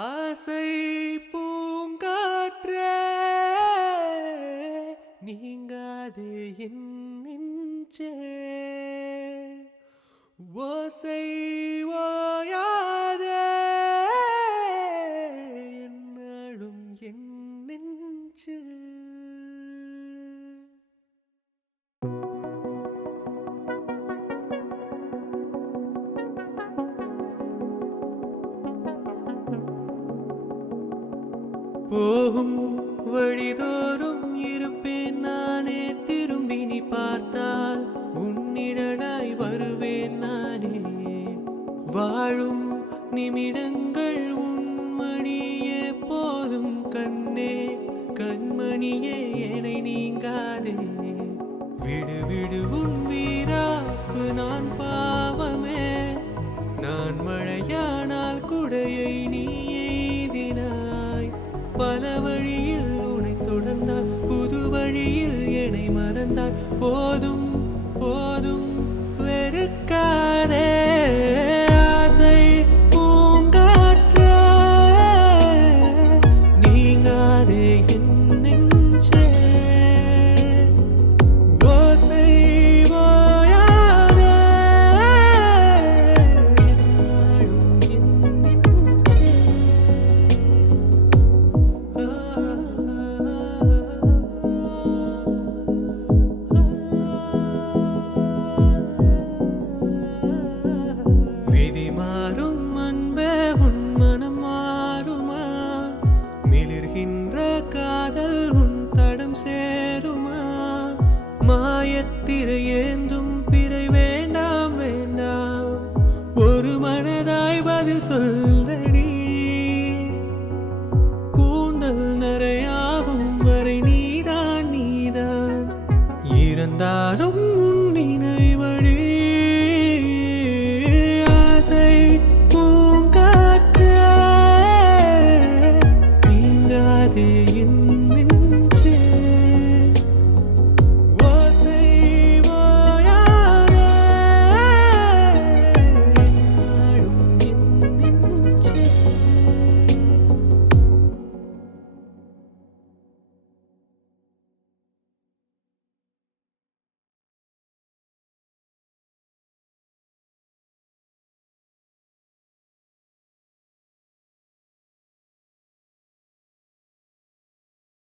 ஆசை பூங்காற்றே நீங்காது என் நெஞ்சே. ஓசை போகும் வழிதோறும் இருப்பேன் நானே. திரும்பி நீ பார்த்தால் உன்னிடனாய் வருவேன் நானே. வாழும் நிமிடங்கள் உன்மணியே போதும் கண்ணே. கண்மணியே என்னை நீங்காதே. விடுவி மறந்தால் போதும் போதும். சேருமா மாயத்திரை ஏந்தும் பிறை வேண்டாம் வேண்டாம். ஒரு மனதாய் பதில் சொல்லடி கூந்தல் நிறையாகும் வரை நீதான் நீதான். இருந்தாலும் உன் நினைவடி in